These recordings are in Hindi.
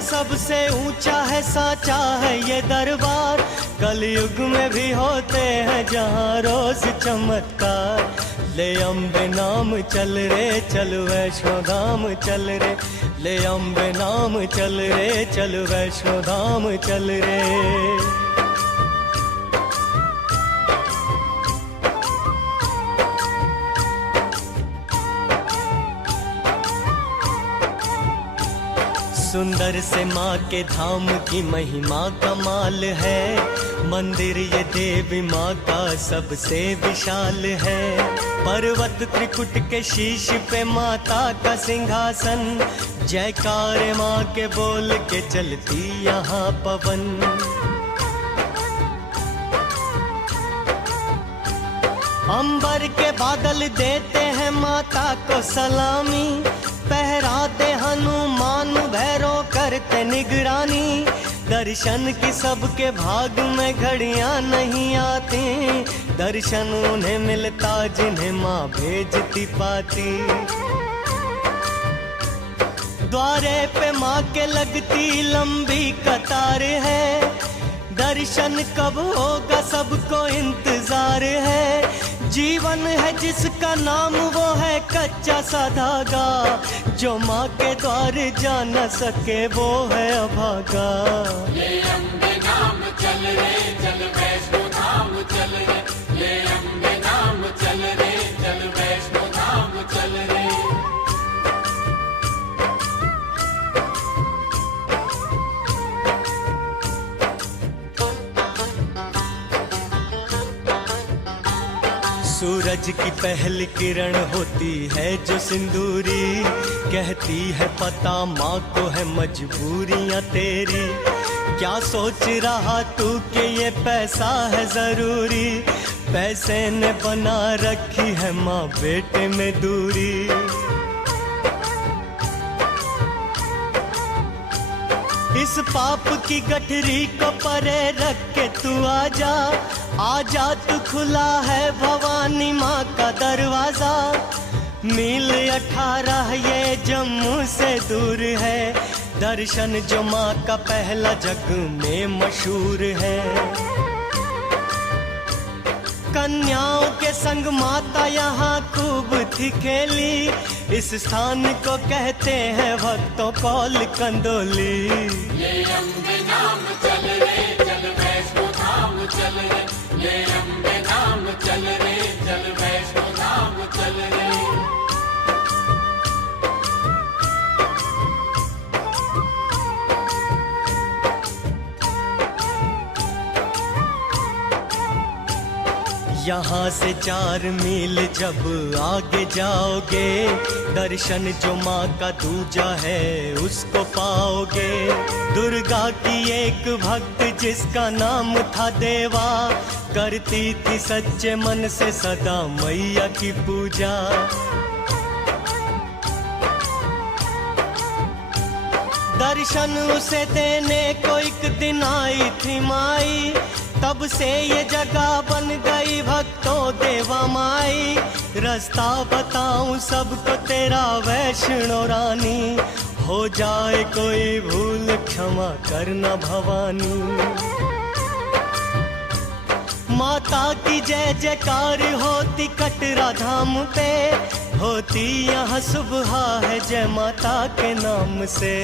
है सबसे ऊंचा है, साचा है ये दरबार। कलयुग में भी होते हैं जहाँ रोज चमत्कार। ले अम्बे नाम चल रे चल वैष्णो धाम चल रे, ले अम्बे नाम चल रे चल वैष्णो धाम चल रे। सुंदर से माँ के धाम की महिमा कमाल है। मंदिर ये देवी माँ का सबसे विशाल है। पर्वत त्रिकुट के शीश पे माता का सिंहासन। जयकार माँ के बोल के चलती यहाँ पवन। अंबर के बादल देते हैं माता को सलामी। पहराते हनुमान भैरव करते निगरानी। दर्शन की सबके भाग में घड़ियां नहीं आती। दर्शन उन्हें मिलता जिन्हें माँ भेजती पाती। द्वारे पे माँ के लगती लंबी कतार है। दर्शन कब होगा सबको इंतजार है। जीवन है जिसका नाम वो है कच्चा सा धागा। जो माँ के द्वार जा न सके वो है अभागा। ले अम्बे नाम चल रे चल वैष्णो धाम चल रे, ले अम्बे नाम चल रे चल वैष्णो धाम चल रे। सूरज की पहली किरण होती है जो सिंदूरी। कहती है पता माँ को है मजबूरियाँ तेरी। क्या सोच रहा तू कि ये पैसा है जरूरी। पैसे ने बना रखी है माँ बेटे में दूरी। इस पाप की गठरी को परे रख के तू आजा। आजा तू खुला है भवानी माँ का दरवाजा। मील 18 ये जम्मू से दूर है। दर्शन जो माँ का पहला जग में मशहूर है। कन्याओं के संग माता यहाँ खूब थी खेली। इस स्थान को कहते हैं भक्तों कौल कंदोली। ले अम्बे नाम चल रे चल वैष्णो धाम चल रे, ले अम्बे नाम चल रे चल वैष्णो धाम चल रे। यहाँ से 4 मील जब आगे जाओगे। दर्शन जो माँ का दूजा है उसको पाओगे। दुर्गा की एक भक्त जिसका नाम था देवा। करती थी सच्चे मन से सदा मैया की पूजा। दर्शन उसे देने को एक दिन आई थी माई। तब से ये जगह बन गई भक्तों देवा माई। रास्ता बताऊं सबको तेरा वैष्णो रानी। हो जाए कोई भूल क्षमा करना भवानी। माता की जय जयकार होती कटरा धाम पे। होती यहाँ सुबह है जय माता के नाम से।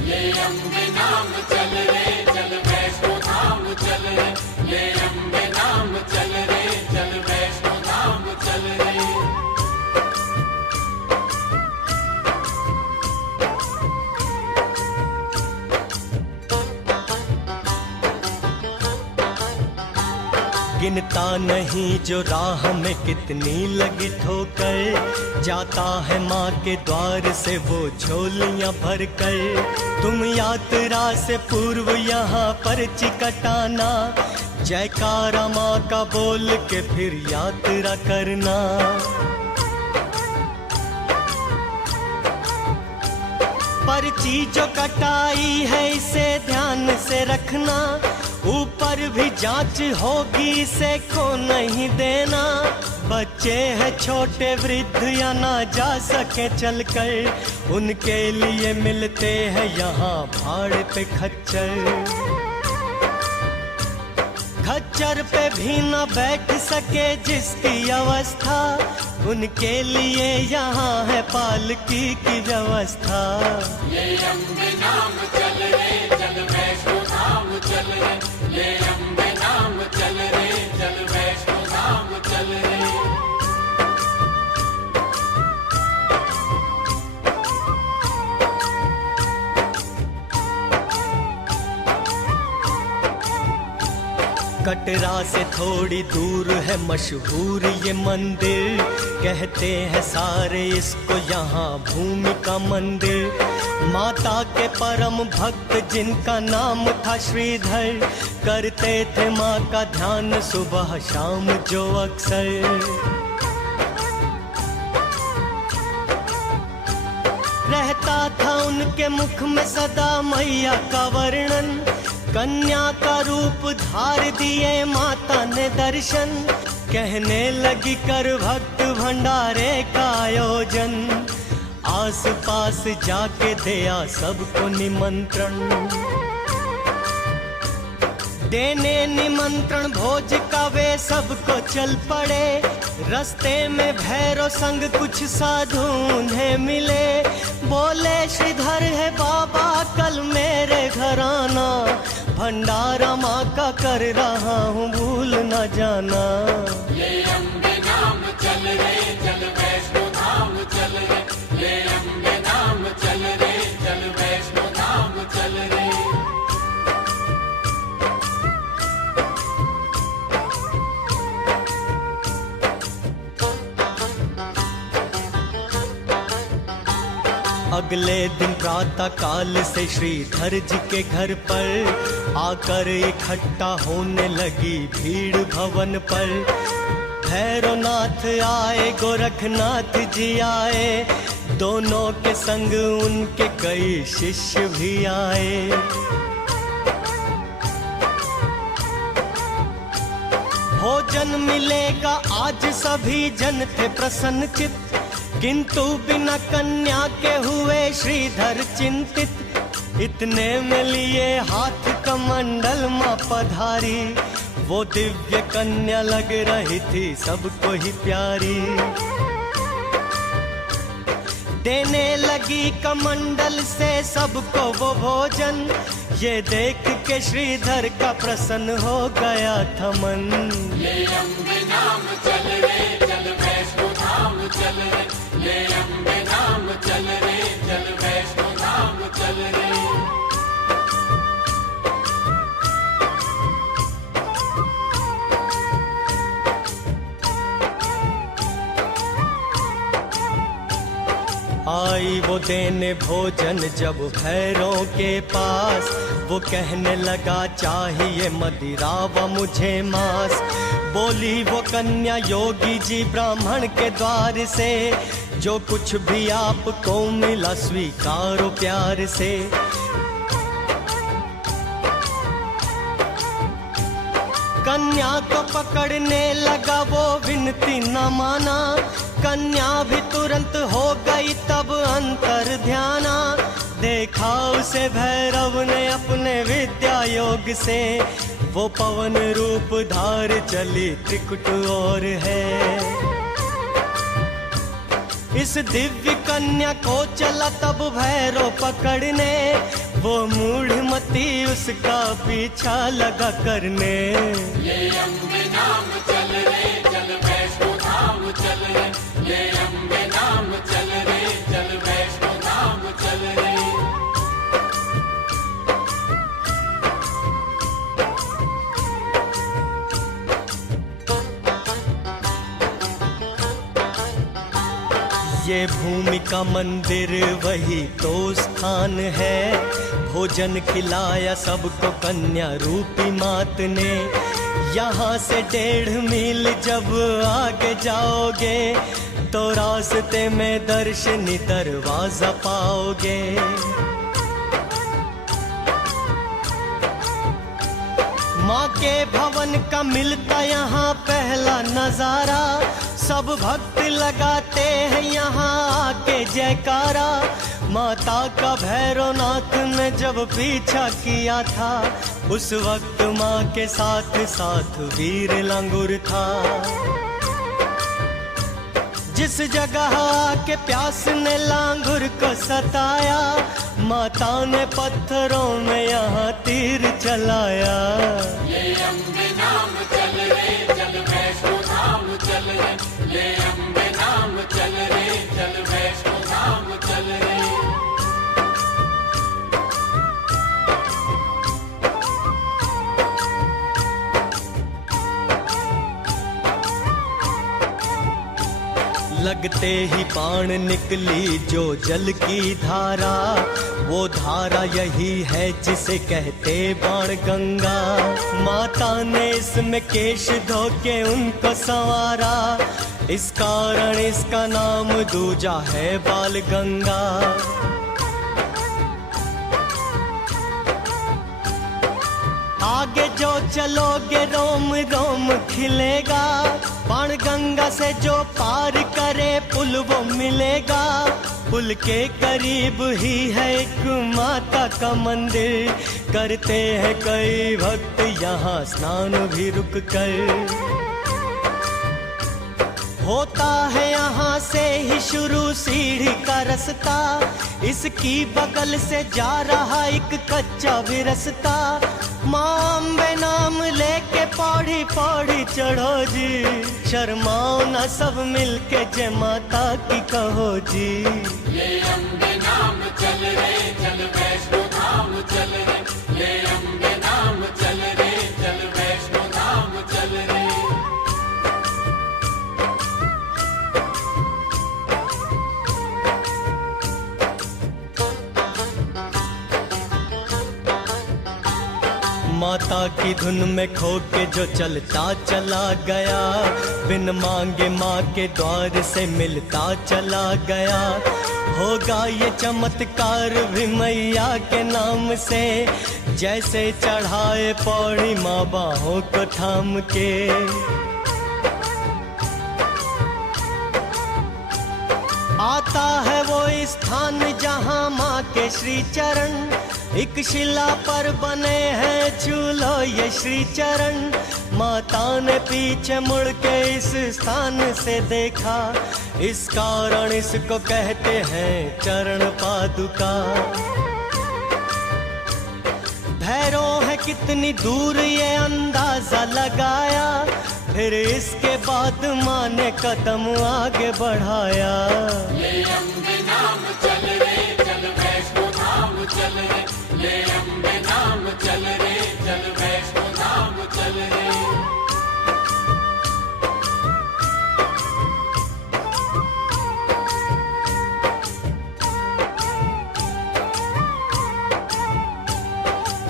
ले अम्बे नाम चल रे चल वैष्णो धाम चल रे, ले अम्बे नाम चल रे चल वैष्णो धाम चल रे। गिनता नहीं जो राह में कितनी लगी ठोकर। जाता है माँ के द्वार से वो झोलियाँ भर कर। तुम यात्रा से पूर्व यहाँ पर चिकटाना। जयकारा माँ का बोल के फिर यात्रा करना। पर्ची जो कटाई है इसे ध्यान से रखना। ऊपर भी जांच होगी इसे खो नहीं देना। बच्चे हैं छोटे वृद्ध या ना जा सके चलकर, उनके लिए मिलते हैं यहाँ भाड़े पे खच्चर। खच्चर पे भी न बैठ सके जिसकी अवस्था, उनके लिए यहाँ है पालकी की व्यवस्था। ले अम्बे नाम चल रे चल वैष्णो धाम चल रे, ले अम्बे नाम चल रे चल वैष्णो धाम चल रे। कटरा से थोड़ी दूर है मशहूर ये मंदिर, कहते हैं सारे इसको यहाँ भूमिका मंदिर। माता के परम भक्त जिनका नाम था श्रीधर, करते थे माँ का ध्यान सुबह शाम जो अक्सर। रहता था उनके मुख में सदा मैया का वर्णन, कन्या का रूप धार दिए माता ने दर्शन। कहने लगी कर भक्त भंडारे का आयोजन, आस पास जाके दिया सबको निमंत्रण। देने निमंत्रण भोज का वे सबको चल पड़े, रास्ते में भैरव संग कुछ साधु उन्हें मिले। बोले श्रीधर है बाबा कल मेरे घर आना, भंडारा माँ का कर रहा हूँ भूल न जाना। ले अम्बे नाम चल रे चल वैष्णो धाम चल रे, ले अम्बे नाम चल रे चल वैष्णो धाम चल रे। अगले दिन प्रातः काल से श्रीधर जी के घर पर आकर इकट्ठा होने लगी भीड़ भवन पर। भैरवनाथ आए गोरखनाथ जी आए, दोनों के संग उनके कई शिष्य भी आए। भोजन मिलेगा आज सभी जन थे प्रसन्न चित्त, किंतु बिना कन्या के हुए श्रीधर चिंतित। इतने में लिए हाथ कमंडल माँ पधारी, वो दिव्य कन्या लग रही थी सबको ही प्यारी। देने लगी कमंडल से सबको वो भोजन, ये देख के श्रीधर का प्रसन्न हो गया था मन। ले अम्बे नाम चल रे चल वैष्णो धाम चल रे, ले अम्बे नाम चल रे चल वैष्णो धाम चल रे। आई वो देने भोजन जब भैरों के पास, वो कहने लगा चाहिए मदिरा व मुझे मांस। बोली वो कन्या योगी जी ब्राह्मण के द्वार से, जो कुछ भी आपको मिला स्वीकारो प्यार से। कन्या को पकड़ने लगा वो विनती न माना, कन्या भी तुरंत हो गई तब अंतर ध्याना। देखा उसे भैरव ने अपने विद्या योग से, वो पवन रूप धार चली त्रिकुट और है। इस दिव्य कन्या को चला तब भैरव पकड़ने, वो मूढ़मती उसका पीछा लगा करने। ले अम्बे नाम चल रे चल वैष्णो धाम चल रे, ले अम्बे नाम चल रे चल वैष्णो धाम चल रे। ये भूमि का मंदिर वही तो स्थान है, भोजन खिलाया सबको कन्या रूपी मात ने। यहाँ से 1.5 मील जब आगे जाओगे, तो रास्ते में दर्शनी दरवाजा पाओगे। माँ के भवन का मिलता यहाँ पहला नजारा, सब भक्त लगाते हैं यहाँ आके जयकारा। माता का भैरवनाथ ने जब पीछा किया था, उस वक्त माँ के साथ साथ वीर लांगुर था। जिस जगह आके प्यास ने लांगुर को सताया, माता ने पत्थरों में यहाँ तीर चलाया। ले अम्बे नाम चल रे चल वैष्णो धाम चल रे, ले अम्बे नाम चल रे चल वैष्णो धाम चल रे। लगते ही बाण निकली जो जल की धारा, वो धारा यही है जिसे कहते बाण गंगा। माता ने इसमें केश धो के उनको संवारा, इस कारण इसका नाम दूजा है बाल गंगा। आगे जो चलोगे रोम रोम खिलेगा, बाण गंगा से जो पार करे पुल वो मिलेगा। पुल के करीब ही है एक माता का मंदिर, करते हैं कई भक्त यहाँ स्नान भी रुक कर। होता है यहाँ से ही शुरू सीढ़ी का रास्ता, इसकी बगल से जा रहा एक कच्चा भी रास्ता। माँ अम्बे नाम लेके पौड़ी पौड़ी चढ़ो जी, शर्माओ ना सब मिलके जय माता की कहो जी। ले अम्बे नाम चल रे चल वैष्णो धाम चल रे, ले अम्बे नाम चल रे चल वैष्णो धाम चल रे। माता की धुन में खो के जो चलता चला गया, बिन मांगे माँ के द्वार से मिलता चला गया। होगा ये चमत्कार भी मैया के नाम से, जैसे चढ़ाए पौड़ी माँ बाहों को थाम के। आता है वो स्थान जहाँ माँ के श्री चरण, एक शिला पर बने हैं झूलो ये श्री चरण। माता ने पीछे मुड़ के इस स्थान से देखा, इस कारण इसको कहते हैं चरण पादुका। भैरव है कितनी दूर ये अंदाजा लगाया, फिर इसके बाद माँ ने कदम आगे बढ़ाया। ले अम्बे नाम चल रे चल वैष्णो धाम चल रे, ले अम्बे नाम चल रे चल वैष्णो धाम चल रे।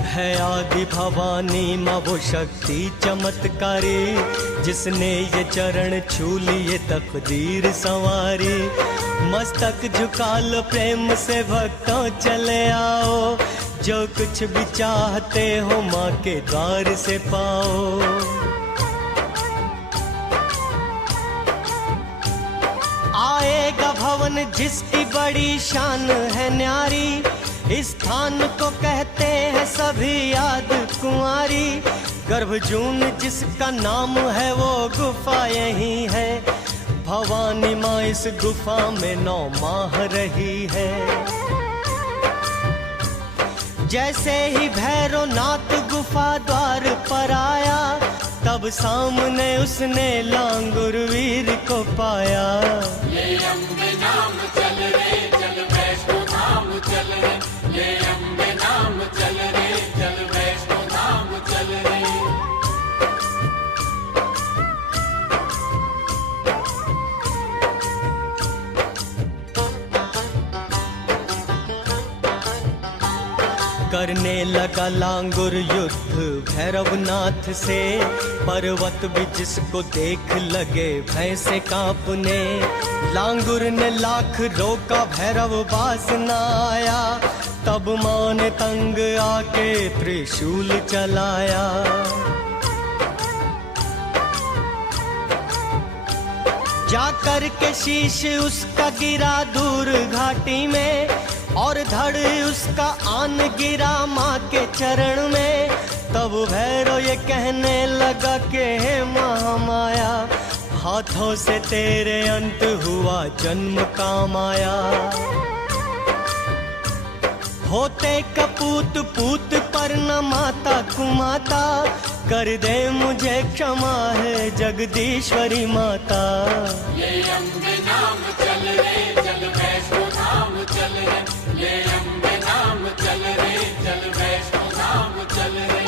है आदि भवानी माँ वो शक्ति चमत्कारी, जिसने ये चरण छू लिए तकदीर संवारी। मस्तक झुका लो प्रेम से भक्तों चले आओ, जो कुछ भी चाहते हो माँ के द्वार से पाओ। आएगा भवन जिसकी बड़ी शान है न्यारी, इस स्थान को कहते हैं सभी याद कुंवारी। गर्भजून जिसका नाम है वो गुफा यही है, भवानी माँ इस गुफा में 9 माह रही है। जैसे ही भैरवनाथ गुफा द्वार पर आया, तब सामने उसने लांगुर वीर को पाया। ले अम्बे नाम चल रे चल वैष्णो धाम चल रे, ले अम्बे नाम चल रे चल वैष्णो धाम चल रे। करने लगा लांगुर युद्ध भैरवनाथ से, पर्वत भी जिसको देख लगे भय से कांपने। लांगुर ने लाख रोका भैरव बास न आया, तब माँ ने तंग आके त्रिशूल चलाया। जाकर के शीश उसका गिरा दूर घाटी में, और धड़ उसका आन गिरा माँ के चरण में। तब भैरव ये कहने लगा कि हे महामाया, हाथों से तेरे अंत हुआ जन्म का माया। होते कपूत पूत पर न माता कुमाता, कर दे मुझे क्षमा है जगदीश्वरी माता। ले अम्बे नाम चल रे चल वैष्णो धाम चल रे, ले अम्बे नाम चल रे चल वैष्णो धाम चल रे।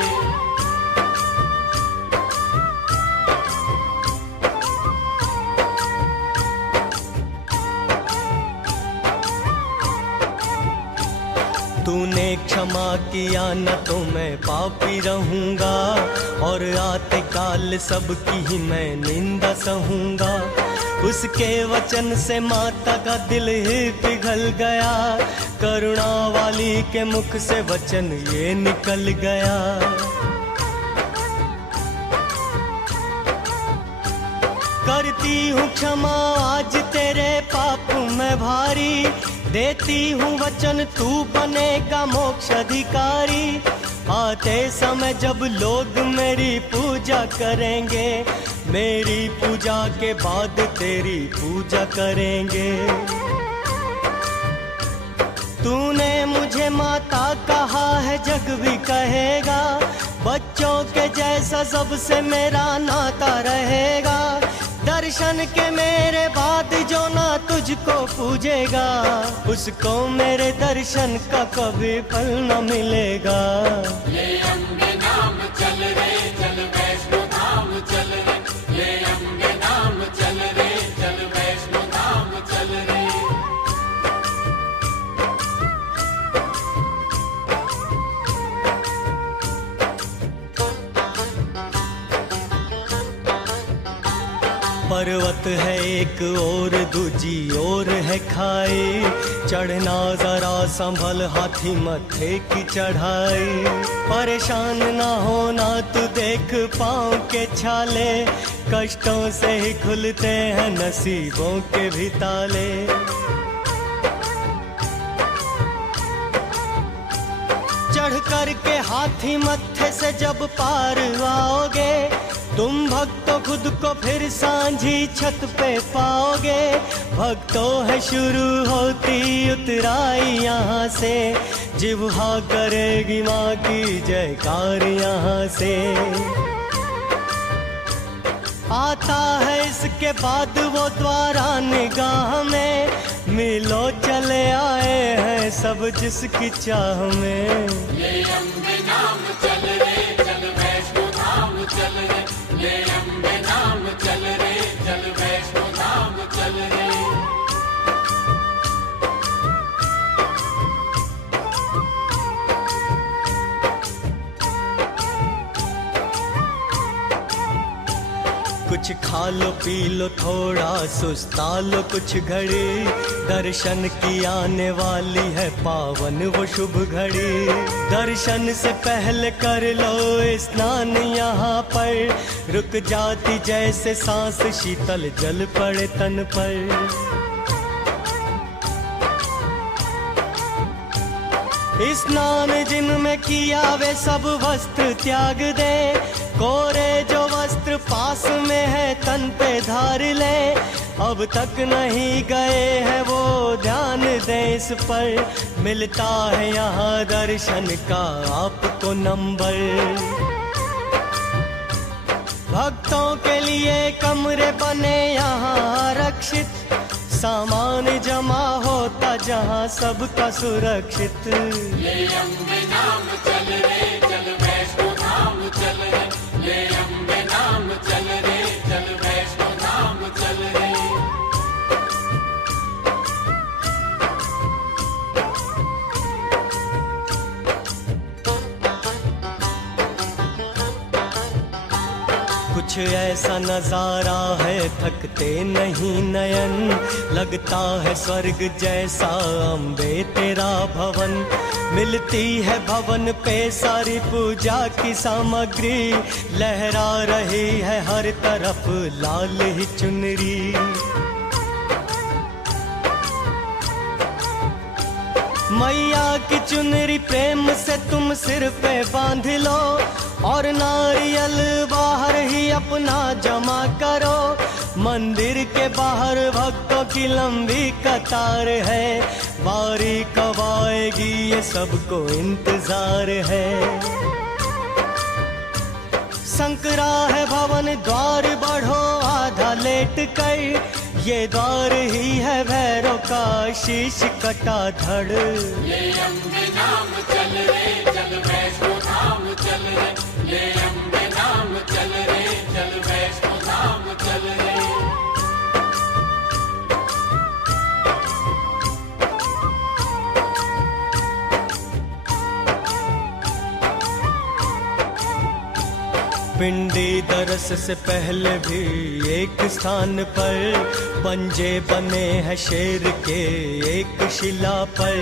तूने क्षमा किया न तो मैं पापी रहूंगा, और आते काल सबकी ही मैं निंदा सहूंगा। उसके वचन से माता का दिल ही पिघल गया, करुणा वाली के मुख से वचन ये निकल गया। करती हूँ क्षमा आज तेरे पाप में भारी, देती हूँ वचन तू बनेगा मोक्ष अधिकारी। आते समय जब लोग मेरी पूजा करेंगे, मेरी पूजा के बाद तेरी पूजा करेंगे। तूने मुझे माता कहा है जग भी कहेगा, बच्चों के जैसा सबसे मेरा नाता रहेगा। दर्शन के मेरे बाद जो ना तुझको पूजेगा, उसको मेरे दर्शन का कभी फल न मिलेगा। ले अम्बे नाम चल रे चल वैष्णो धाम चल रे, ले अम्बे नाम चल रे चल वैष्णो धाम चल रे। पर्वत है एक और दूजी और है खाई, चढ़ना जरा संभल हाथी मत्थे की चढ़ाई। परेशान ना होना तू देख पाँव के छाले, कष्टों से ही खुलते हैं नसीबों के भी ताले। चढ़ कर के हाथी मत्थे से जब पार आओगे, तुम भक्तों खुद को फिर सांझी छत पे पाओगे। भक्तों है शुरू होती उतराई यहाँ से, जिह्वा करेगी माँ की जयकार यहाँ से। आता है इसके बाद वो द्वारा निगाह में, मिलो चले आए हैं सब जिसकी चाह में। ले अम्बे नाम चल रे चल वैष्णो धाम चल रे, ले अम्बे नाम चल रे चल वैष्णो धाम चल रे। कुछ खा लो पी लो थोड़ा सुस्ता लो कुछ घड़ी, दर्शन की आने वाली है पावन वो शुभ घड़ी। दर्शन से पहले कर लो स्नान यहाँ पर, रुक जाती जैसे सांस शीतल जल पड़े तन पर। स्नान जिनमें किया वे सब वस्त्र त्याग दे, कोरे जो वस्त्र पास में है तन पे धार ले। अब तक नहीं गए हैं वो ध्यान दे इस पर, मिलता है यहाँ दर्शन का आपको नंबर। भक्तों के लिए कमरे बने यहाँ आरक्षित, सामान जमा होता जहाँ सबका सुरक्षित। ले अम्बे नाम चल रे चल वैष्णो धाम चल रे, ले अम्बे नाम चल रे चल वैष्णो धाम चल रे। कुछ ऐसा नजारा है थकते नहीं नयन, लगता है स्वर्ग जैसा अम्बे तेरा भवन। मिलती है भवन पे सारी पूजा की सामग्री, लहरा रही है हर तरफ लाल ही चुनरी। मैया की चुनरी प्रेम से तुम सिर पे बांध लो और नारियल बाहर ही अपना जमा करो। मंदिर के बाहर भक्तों की लंबी कतार है, बारी कब आएगी ये सबको इंतजार है। संकरा है भवन द्वार बढ़ो आधा लेट कर, ये द्वार ही है भैरव का शीश कटा धड़। ले अम्बे नाम चल रे चल वैष्णो धाम चल रे, ले अम्बे नाम चल रे चल वैष्णो धाम चल रे। पिंडी दरस से पहले भी एक स्थान पर पंजे बने हैं शेर के एक शिला पर।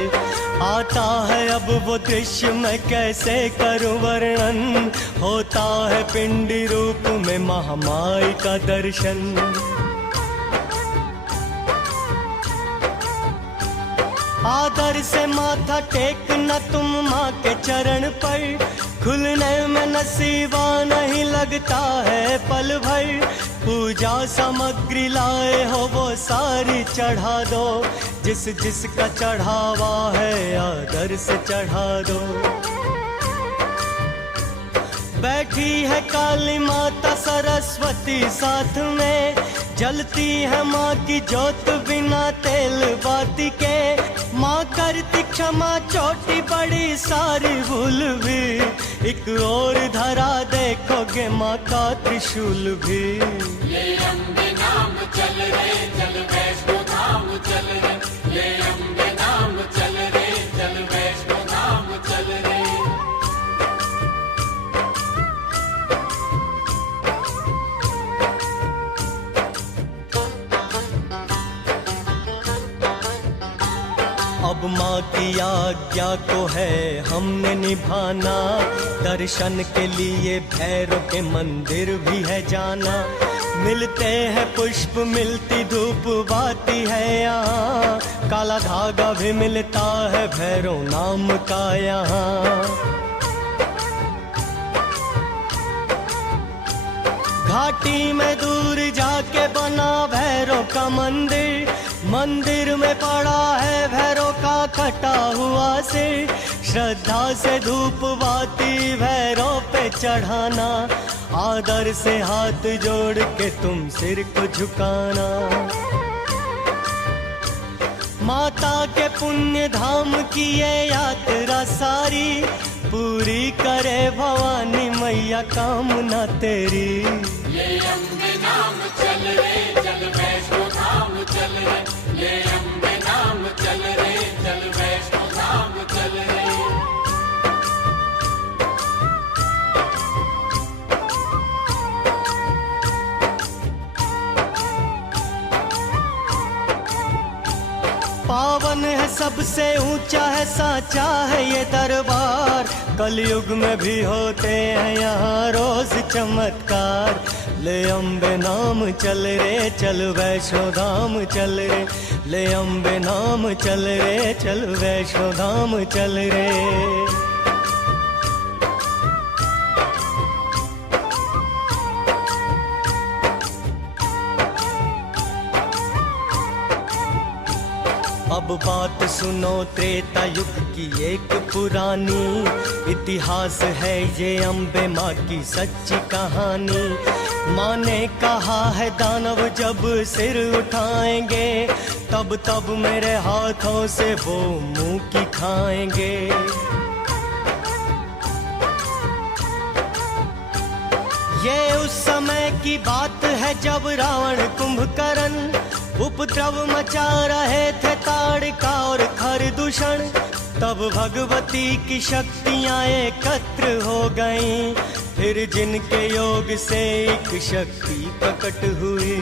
आता है अब वो दृश्य मैं कैसे करूं वर्णन, होता है पिंडी रूप में महामाई का दर्शन। आदर से माथा टेकना तुम माँ के चरण पर, खुलने में नसीबा नहीं लगता है पल भर। पूजा सामग्री लाए हो वो सारी चढ़ा दो, जिस जिसका चढ़ावा है आदर से चढ़ा दो। बैठी है काली माता सरस्वती साथ में, जलती है माँ की जोत बिना तेल बाती के। माँ करती क्षमा छोटी बड़ी सारी भूल भी, एक और धरा देखोगे माँ का त्रिशूल भी। ले अम्बे नाम चल रे चल वैष्णो धाम चल रे, ले अम्बे नाम चल रे चल वैष्णो धाम चल रे। अब माँ की आज्ञा को है हमने निभाना, दर्शन के लिए भैरव के मंदिर भी है जाना। मिलते हैं पुष्प मिलती धूप बाती है यहाँ, काला धागा भी मिलता है भैरव नाम का यहाँ। घाटी में दूर जाके बना भैरव का मंदिर, मंदिर में पड़ा है भैरव का कटा हुआ सिर। श्रद्धा से धूप बाती भैरव पे चढ़ाना, आदर से हाथ जोड़ के तुम सिर को झुकाना। माता के पुण्य धाम की ये यात्रा सारी, पूरी करे भवानी मैया कामना तेरी। ले अम्बे नाम चल रे चल वैष्णो धाम चल रे, ले अम्बे नाम चल रे चल वैष्णो धाम चल रे। पावन है सबसे ऊंचा है साचा है ये दरबार, कलयुग में भी होते हैं यहाँ रोज चमत्कार। ले अम्बे नाम चल रे चल वैष्णो धाम चल रे, ले अम्बे नाम चल रे चल वैष्णो धाम चल रे। अब बात सुनो त्रेता युग की एक पुरानी, इतिहास है ये अम्बे माँ की सच्ची कहानी। माँ ने कहा है दानव जब सिर उठाएंगे, तब तब मेरे हाथों से वो मुंह की खाएंगे। ये उस समय की बात है जब रावण कुंभकर्ण उपद्रव मचा रहे थे ताड़का और खरदूषण। तब भगवती की शक्तियां एकत्र हो गईं, फिर जिनके योग से एक शक्ति प्रकट हुई।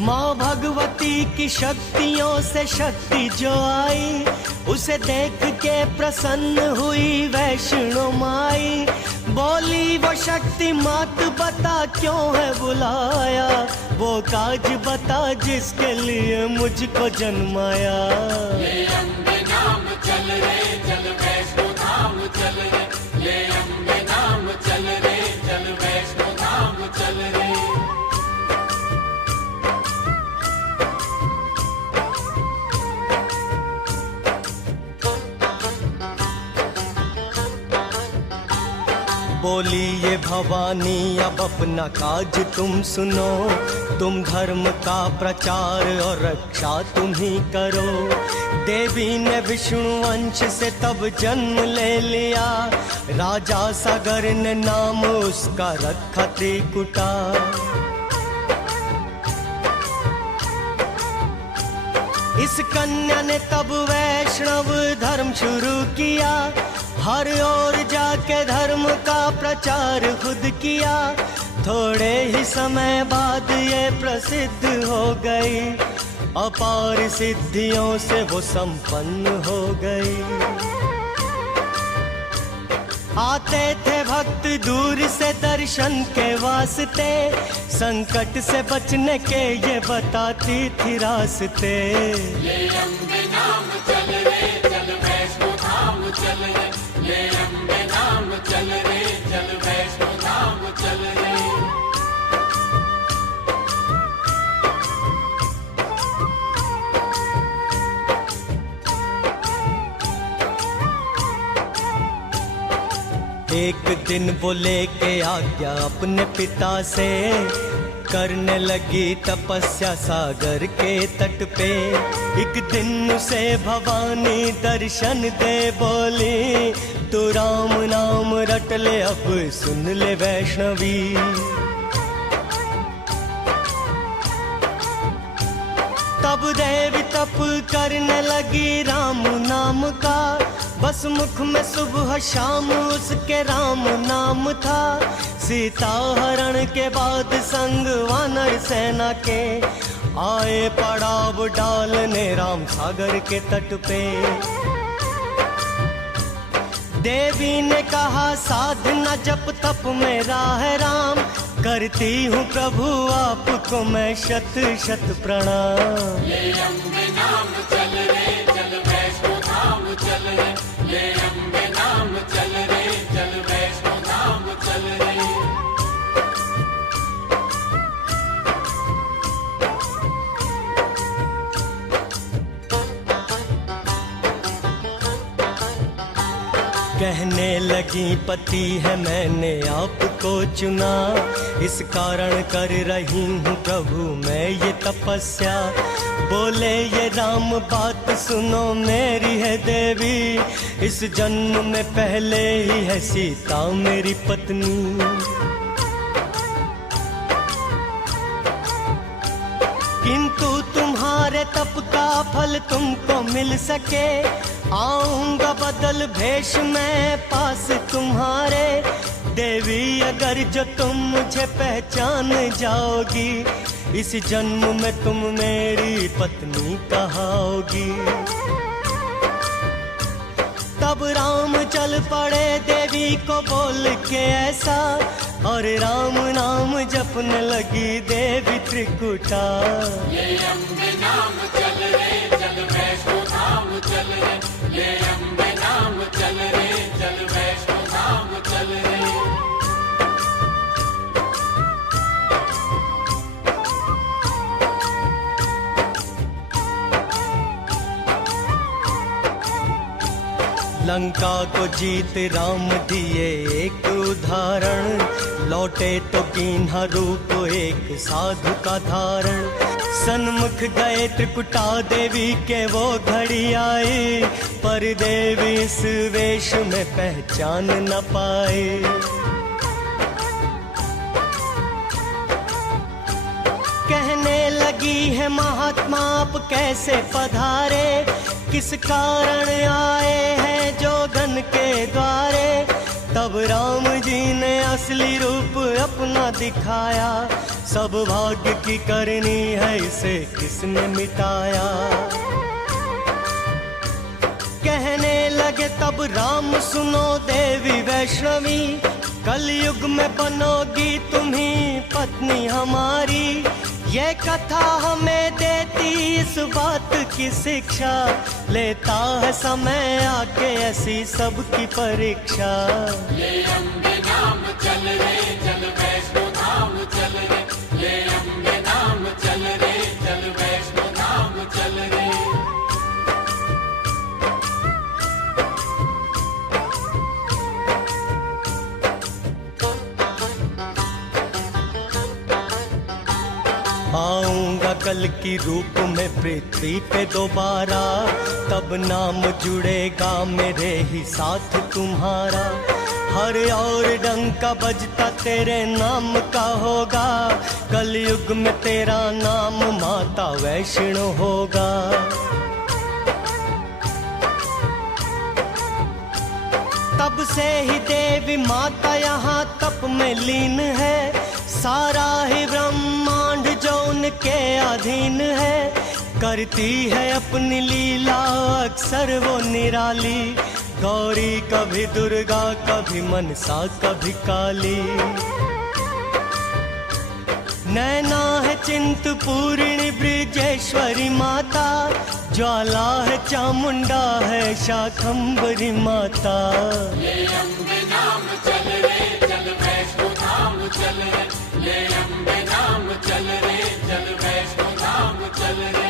माँ भगवती की शक्तियों से शक्ति जो आई, उसे देख के प्रसन्न हुई वैष्णो माई। बोली वो शक्ति मात बता क्यों है बुलाया, वो काज बता जिसके लिए मुझको जन्माया। ले अम्बे नाम चल रे चल वैष्णो धाम चल रे, ले अम्बे नाम चल रे चल वैष्णो धाम चल रे। बोली ये भवानी अब अपना काज तुम सुनो, तुम धर्म का प्रचार और रक्षा तुम ही करो। देवी ने विष्णु वंश से तब जन्म ले लिया, राजा सागर ने नाम उसका रखा त्रिकुटा। इस कन्या ने तब वैष्णव धर्म शुरू किया, हर ओर जाके धर्म का प्रचार खुद किया। थोड़े ही समय बाद ये प्रसिद्ध हो गई, अपार सिद्धियों से वो संपन्न हो गई। आते थे भक्त दूर से दर्शन के वास्ते, संकट से बचने के ये बताती थी रास्ते। ले अम्बे नाम चल रे चल वैष्णो धाम चल रे, ले अम्बे नाम चल रे चल वैष्णो धाम चल रे। एक दिन वो लेके आज्ञा अपने पिता से, करने लगी तपस्या सागर के तट पे। एक दिन उसे भवानी दर्शन दे बोली, तू राम नाम रट ले अब सुन ले वैष्णवी। तब देवी तप करने लगी राम नाम का, बस मुख में सुबह शाम उसके राम नाम था। सीता हरण के बाद संग वानर सेना के, आए पड़ाव डालने राम सागर के तट पे। देवी ने कहा साधना जप तप मेरा है राम, करती हूँ प्रभु आपको मैं शत शत प्रणाम। ले अम्बे नाम चल रे चल वैष्णो धाम चल रे, ले अम्बे नाम चल रे चल वैष्णो धाम चल रे। कहने लगी पति है मैंने आपको चुना, इस कारण कर रही हूँ प्रभु मैं ये तपस्या। बोले ये राम बात सुनो मेरी है देवी, इस जन्म में पहले ही है सीता मेरी पत्नी। किंतु तुम्हारे तप का फल तुमको मिल सके, आऊंगा बदल भेष में पास तुम्हारे। देवी अगर जो तुम मुझे पहचान जाओगी, इस जन्म में तुम मेरी पत्नी कहाओगी। तब राम चल पड़े देवी को बोल के ऐसा, और राम नाम जपने लगी देवी त्रिकुटा। ले अम्बे नाम चल रे चल वैष्णो धाम चल रे, ले अम्बे नाम चल रे चल वैष्णो धाम चल रे। लंका को जीत राम दिए एक उदाहरण, लौटे तो कीन्हा रूप एक साधु का धारण। सन्मुख गए त्रिकुटा देवी के वो घड़ी आई, पर देवी इस वेश में पहचान न पाए। कहने लगी है महात्मा आप कैसे पधारे, किस कारण आए हैं जोगन के द्वारे। तब राम जी ने असली रूप अपना दिखाया, सब भाग्य की करनी है इसे किसने मिटाया। कहने लगे तब राम सुनो देवी वैष्णवी, कलयुग में बनोगी तुम्ही पत्नी हमारी। ये कथा हमें देती इस बात की शिक्षा, लेता है समय आके ऐसी सबकी परीक्षा। ले अम्बे नाम चल रे चल वैष्णो धाम चल रे, ले अम्बे नाम चल रे चल वैष्णो धाम चल रे। आऊंगा कल की रूप में पृथ्वी पे दोबारा, तब नाम जुड़ेगा मेरे ही साथ तुम्हारा। हर और डंका बजता तेरे नाम का होगा, कलयुग में तेरा नाम माता वैष्णो होगा। तब से ही देवी माता यहाँ तप में लीन है, सारा ही ब्रह्मांड जो उनके अधीन है। करती है अपनी लीला अक्सर वो निराली, गौरी कभी दुर्गा कभी मनसा कभी काली। नैना है चिंतपूर्णी ब्रजेश्वरी माता, ज्वाला है चामुंडा है शाकंभरी माता। ले अम्बे नाम चल रे चल वैष्णो धाम चल रे, ले अम्बे नाम चल रे चल वैष्णो धाम चल रे।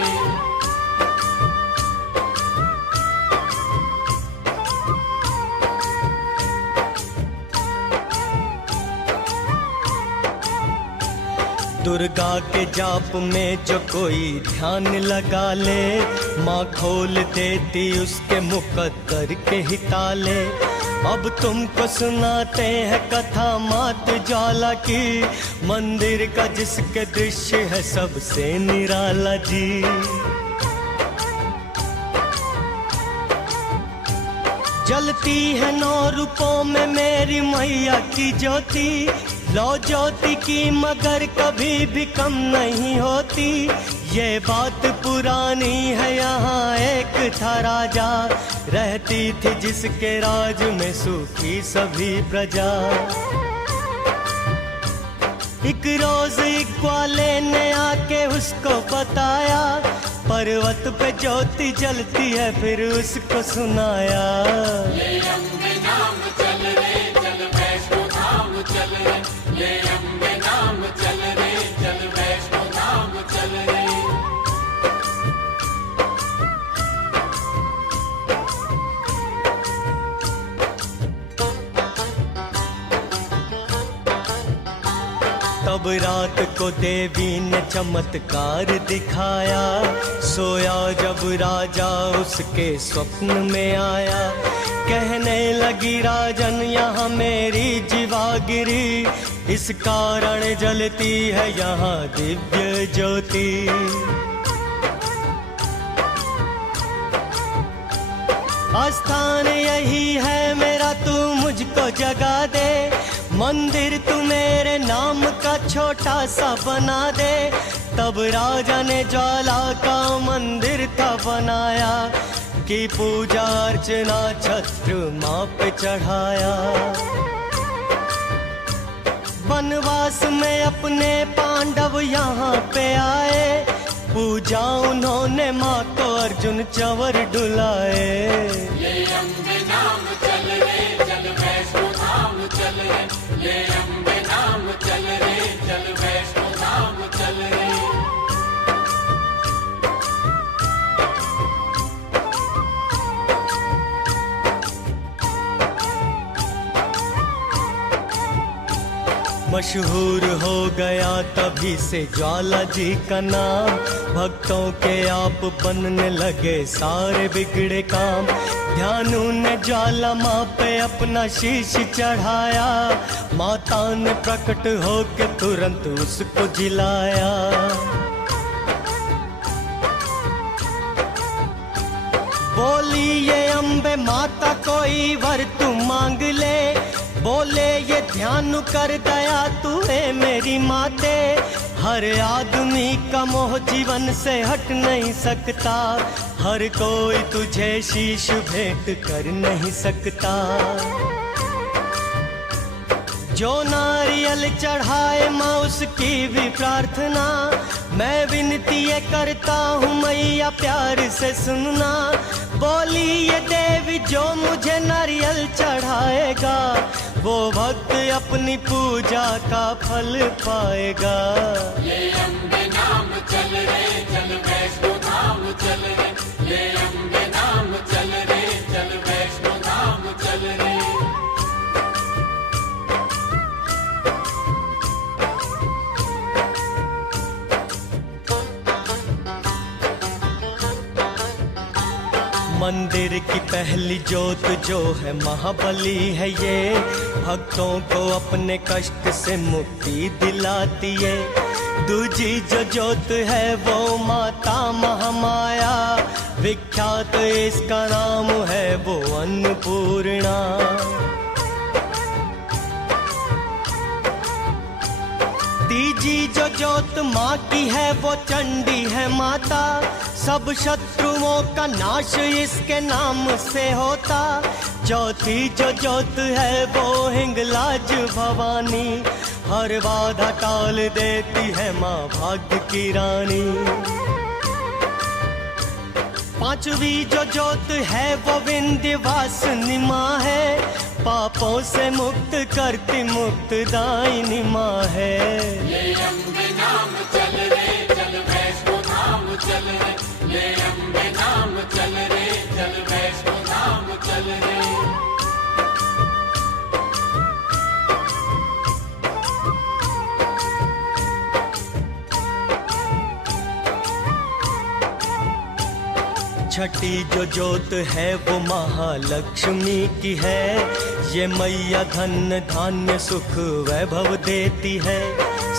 दुर्गा के जाप में जो कोई ध्यान लगा ले, माँ खोल देती उसके मुकद्दर के ही ताले। अब तुमको सुनाते हैं कथा मात ज्वाला की, मंदिर का जिसके दृश्य है सबसे निराला जी। जलती है 9 रूपों में मेरी मैया की ज्योति, लो ज्योति की मगर कभी भी कम नहीं होती। ये बात पुरानी है यहाँ एक था राजा, रहती थी जिसके राज में सुखी सभी प्रजा। एक रोज एक ग्वाले ने आके उसको बताया, पर्वत पे ज्योति जलती है फिर उसको सुनाया। ले अम्बे नाम चल रे चल वैष्णो धाम चल रे, ले अम्बे नाम चल रे चल वैष्णो धाम चल रे। तब रात को देवी ने चमत्कार दिखाया, सोया जब राजा उसके स्वप्न में आया। कहने लगी राजन यहाँ मेरी जीवा गिरी, इस कारण जलती है यहाँ दिव्य ज्योति। आस्थान यही है मेरा, तू मुझको जगा दे, मंदिर तू मेरे नाम का छोटा सा बना दे। तब राजा ने ज्वाला का मंदिर था बनाया, की पूजा अर्चना छत्र माँ पे चढ़ाया। वनवास में अपने पांडव यहाँ पे आए, पूजा उन्होंने माँ को अर्जुन चंवर डुलाए। ले अम्बे नाम चल रे चल वैष्णो धाम चल रे, ले अम्बे नाम चल रे चल वैष्णो धाम चल रे। मशहूर हो गया तभी से ज्वाला जी का नाम, भक्तों के आप बनने लगे सारे बिगड़े काम। ध्यानु ने ज्वाला माँ पे अपना शीश चढ़ाया, माता ने प्रकट होके तुरंत उसको जिलाया। बोली ये अम्बे माता कोई वर तू मांग ले, बोले ये ध्यान कर दया तू है मेरी माते। हर आदमी का मोह जीवन से हट नहीं सकता, हर कोई तुझे शीश भेंट कर नहीं सकता। जो नारियल चढ़ाए माँ उसकी भी प्रार्थना। मैं विनती ये करता हूँ मैया प्यार से सुनना। बोली ये देवी जो मुझे नारियल चढ़ाएगा वो भक्त अपनी पूजा का फल पाएगा। ले अम्बे नाम चल रे चल वैष्णो धाम चल रे, ले अम्बे नाम चल रे चल वैष्णो धाम चल रे। मंदिर की पहली जोत जो है महाबली है ये, भक्तों को अपने कष्ट से मुक्ति दिलाती है। दूजी जो जोत है वो माता महामाया, विख्यात इसका नाम है वो अन्नपूर्णा। तीजी जो जोत माँ की है वो चंडी है माता, सब शत्रुओं का नाश इसके नाम से होता। चौथी जो जोत है वो हिंगलाज भवानी, हर बाधा टाल देती है माँ भाग्य की रानी। पांचवी जो जोत है वो विंध्यवासिनी माँ है, पापों से मुक्त करती मुक्तदायिनी माँ है। ले अम्बे नाम चल रे चल वैष्णो धाम चल रे, ले अम्बे नाम चल रे चल वैष्णो धाम चल रे। छठी जो जोत है वो महालक्ष्मी की है, ये मैया धन धान्य सुख वैभव देती है।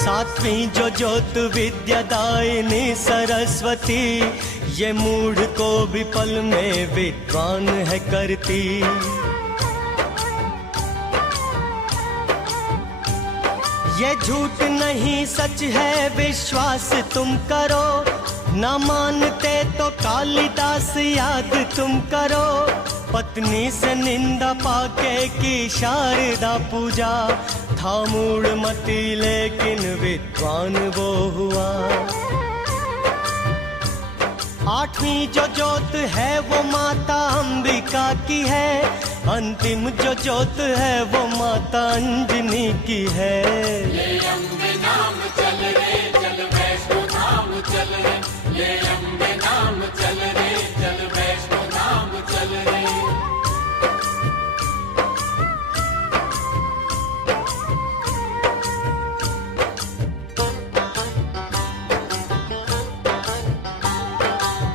सातवीं जो जोत विद्यादायिनी सरस्वती, ये मूढ़ को भी पल में विद्वान है करती। ये झूठ नहीं सच है विश्वास तुम करो, ना मानते तो कालिदास याद तुम करो। पत्नी से निंदा पाके की शारदा पूजा, था मूढ़ मती लेकिन विद्वान वो हुआ। आठवीं जो जोत है वो माता अंबिका की है, अंतिम जो जोत है वो माता अंजनी की है। ले अम्बे नाम चल रे चल वैष्णो धाम चल रे, ले अम्बे नाम चल रे चल वैष्णो धाम चल रे।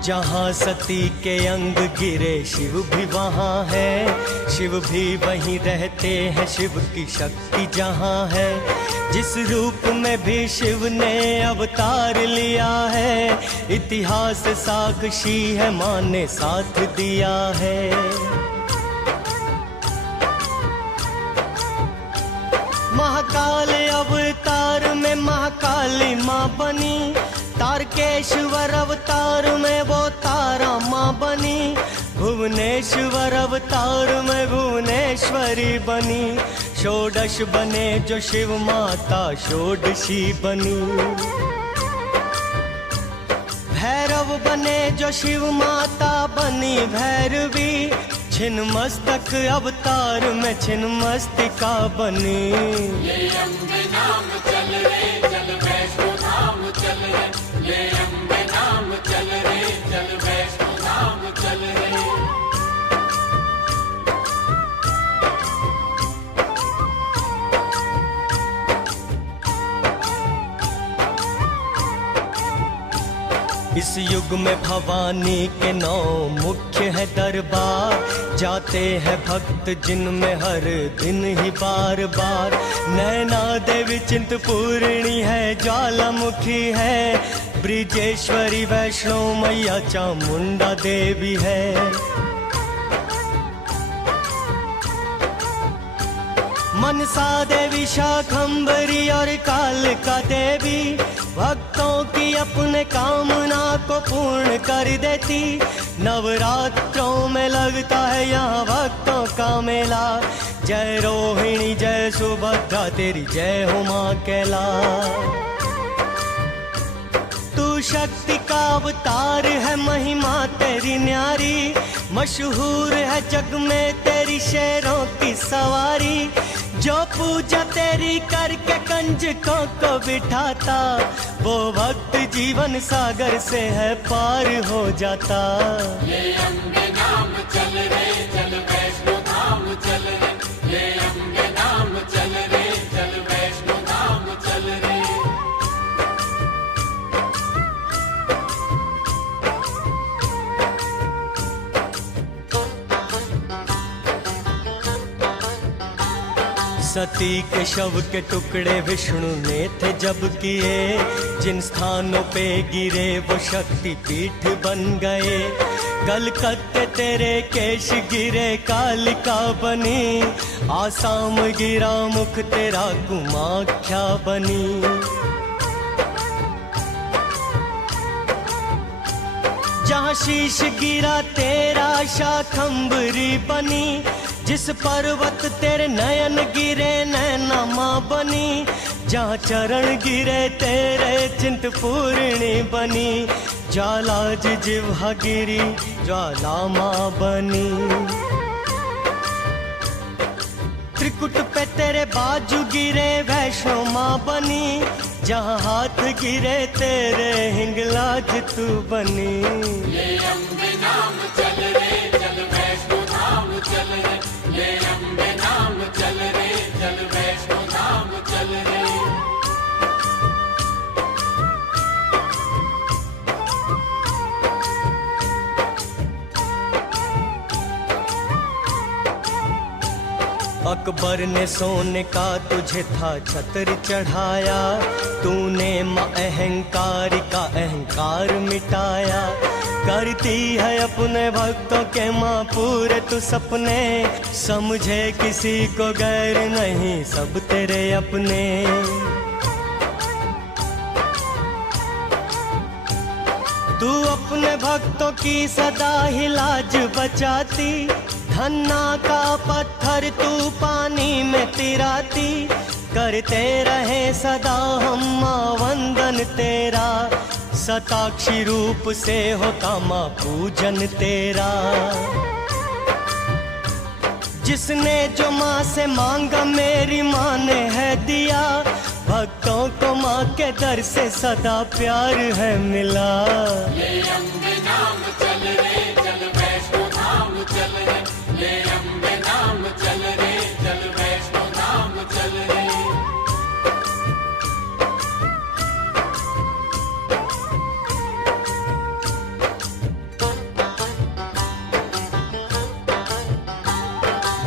जहाँ सती के अंग गिरे शिव भी वहाँ है, शिव भी वहीं रहते हैं, शिव की शक्ति जहाँ है। जिस रूप में भी शिव ने अवतार लिया है, इतिहास साक्षी है माँ ने साथ दिया है। महाकाल अवतार में महाकाली माँ बनी, तारकेश्वर अवतार में वो तारा माँ बनी, भुवनेश्वर अवतार में भुवनेश्वरी बनी। षोडश बने जो शिव माता षोडशी बनी, भैरव बने जो शिव माता बनी भैरवी, छिन्नमस्तक अवतार में छिन्नमस्तिका बनी। ले अम्बे नाम चल रे चल वैष्णो धाम चल रे, ले अम्बे नाम चल रे चल वैष्णो धाम चल रे। इस युग में भवानी के 9 मुख्य है दरबार, जाते हैं भक्त जिनमें हर दिन ही बार बार। नैना देवी चिंतपूर्णी है, ज्वालामुखी है, ब्रिजेश्वरी वैष्णो मैया चामुंडा देवी है। मनसा देवी शाकंभरी और कालिका देवी, भक्तों की अपने कामना को पूर्ण कर देती। नवरात्रों में लगता है यहाँ भक्तों का मेला। जय रोहिणी जय सुभद्रा तेरी जय हो माँ कैला। तू शक्ति का अवतार है, महिमा तेरी न्यारी। मशहूर है जग में तेरी शेरों की सवारी। जो पूजा तेरी करके कंजकों को बिठाता, वो भक्त जीवन सागर से है पार हो जाता। ले अम्बे नाम चल रे चल वैष्णो धाम चल रे। ले अम्बे नाम चल रे चल वैष्णो धाम चल रे। सती के शव के टुकड़े विष्णु ने थे जब किए। जिन स्थानों पे गिरे वो शक्ति पीठ बन गए। कलकत्ते तेरे केश गिरे कालिका बनी। आसाम गिरा मुख तेरा कुमाख्या बनी। जहाँ शीश गिरा तेरा शाखंभरी बनी। जिस पर्वत तेरे नयन गिरे नैना माँ बनी। जहाँ चरण गिरे तेरे चिंतपूर्णी बनी। ज्वाला जिह्वा गिरी ज्वाला माँ बनी। त्रिकुट पे तेरे बाजू गिरे वैष्णो माँ बनी। जहाँ हाथ गिरे तेरे हिंगलाज तू बनी। ले अम्बे नाम चल रे चल वैष्णो धाम चल रे। ले अम्बे नाम चल रे चल वैष्णो धाम चल रे। अकबर ने सोने का तुझे था छत्र चढ़ाया। तूने माँ अहंकार का अहंकार मिटाया। करती है अपने भक्तों के माँ पूरे तू सपने। समझे किसी को गैर नहीं सब तेरे अपने। तू अपने भक्तों की सदा ही लाज बचाती। धन्ना का पत्थर तू पानी में तिराती। करते रहे सदा हम माँ वंदन तेरा। सताक्षी रूप से होता माँ पूजन तेरा। जिसने जो माँ से मांगा मेरी माँ ने है दिया। भक्तों को माँ के दर से सदा प्यार है मिला। ले अम्बे नाम चल रे चल वैष्णो धाम चल रे। ले अम्बे नाम चल रे चल वैष्णो धाम चल रे।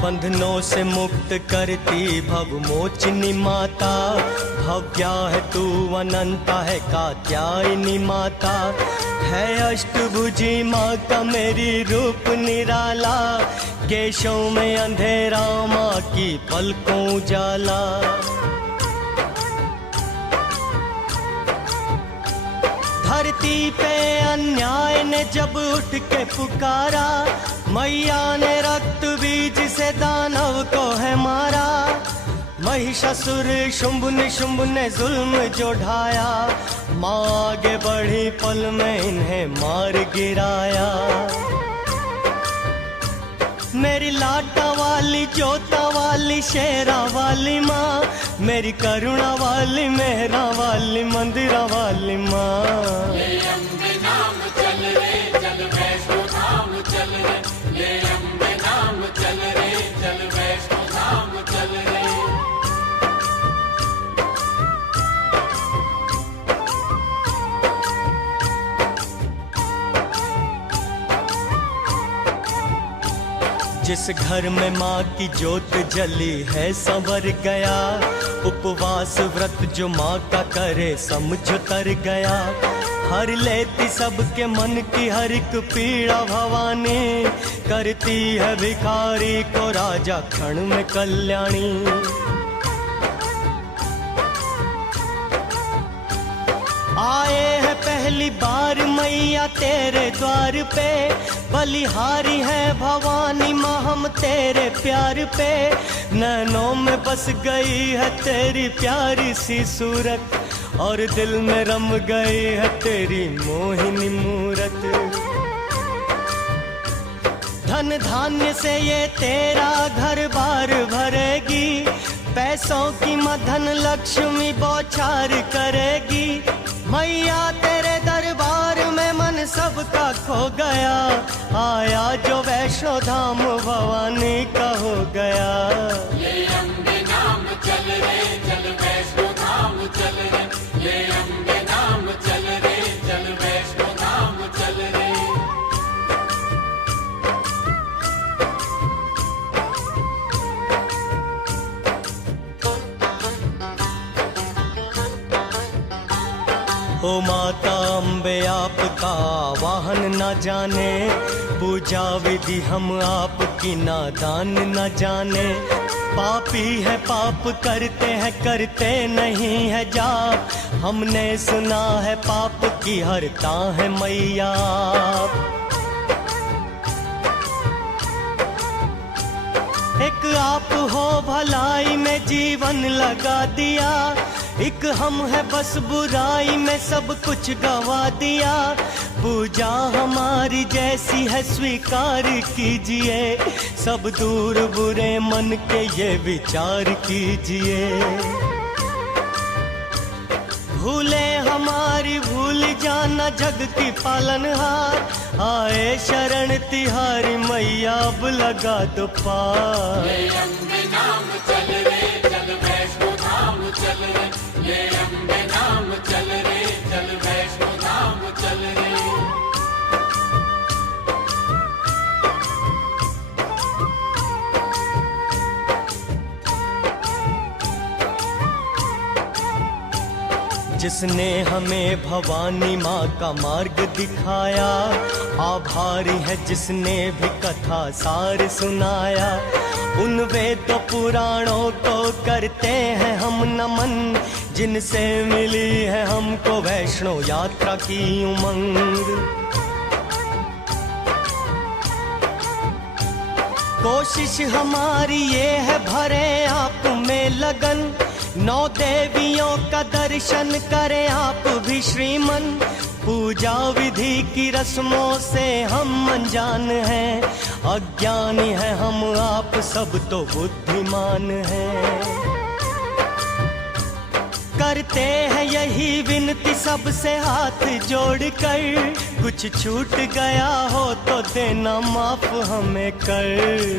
बंधनों से मुक्त करती भवमोचनी माता। भव्या है तू अनंता है कात्यायनी माता। है अष्टभुजी माँ का मेरी रूप निराला। केशों में अंधेरा माँ की पलकों उजाला। धरती पे अन्याय ने जब उठ के पुकारा। मैया ने रक्त बीज से दानव को है मारा। महिषासुर शुंभ निशुंभ ने जुल्म जो ढाया। माँ आगे बढ़ी पल में इन्हें मार गिराया। मेरी लाटा वाली जोता वाली शेरा वाली माँ। मेरी करुणा वाली मेहरा वाली मंदिरा वाली माँ। ले अम्बे नाम चल रे चल वैष्णो धाम चल रे। ले अम्बे नाम चल रे चल वैष्णो धाम चल रे। जिस घर में माँ की ज्योत जली है संवर गया। उपवास व्रत जो माँ का करे समझ तर गया। हर लेती सबके मन की हर एक पीड़ा भवानी। करती है भिखारी को राजा क्षण में कल्याणी। आए हैं पहली बार मैया तेरे द्वार पे, बलिहारी है भवानी माँ हम तेरे प्यार पे। नैनों में बस गई है तेरी प्यारी सी सूरत, और दिल में रम गई है तेरी मोहिनी मूरत। धन धान्य से ये तेरा घर बार भरेगी, पैसों की मधन लक्ष्मी बौछार करेगी। मैया तेरे दरबार में मन सबका खो गया, आया जो वैष्णो धाम भवानी का हो गया। ले अम्बे नाम चल रे चल वैष्णो धाम चल रे, ले अम्बे नाम चल रे चल वैष्णो धाम चल रे। ओ माता अम्बे आपका वाहन न जाने, पूजा विधि हम आपकी नादान न जाने। पापी है पाप करते हैं करते नहीं है जाप, हमने सुना है पाप की हरता है मैया आप। एक आप हो भलाई में जीवन लगा दिया, एक हम है बस बुराई में सब कुछ गवा दिया। पूजा हमारी जैसी है स्वीकार कीजिए, सब दूर बुरे मन के ये विचार कीजिए। भूले हमारी भूल जाना जग की पालनहार, आए शरण तिहारी मैया अब लगा दो पार। ले अम्बे नाम चल रे चल वैष्णो धाम चल रे, ले अम्बे नाम चल रे चल वैष्णो धाम चल रे। जिसने हमें भवानी माँ का मार्ग दिखाया, आभारी है जिसने भी कथा सार सुनाया। उन वेद पुराणों को करते हैं हम नमन, जिनसे मिली है हमको वैष्णो यात्रा की उमंग। कोशिश हमारी ये है भरे आप में लगन, 9 देवियों का दर्शन करें आप भी श्रीमन। पूजा विधि की रस्मों से हम अनजान हैं, अज्ञानी है हम आप सब तो बुद्धिमान हैं। करते हैं यही विनती सबसे हाथ जोड़कर, कुछ छूट गया हो तो देना माफ हमें कर।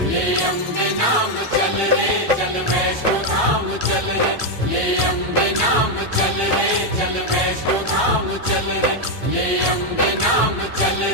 ले अम्बे नाम चल रे चल वैष्णो धाम चल रे, ले अम्बे नाम चल रे चल वैष्णो धाम चल रे, ले अम्बे नाम चल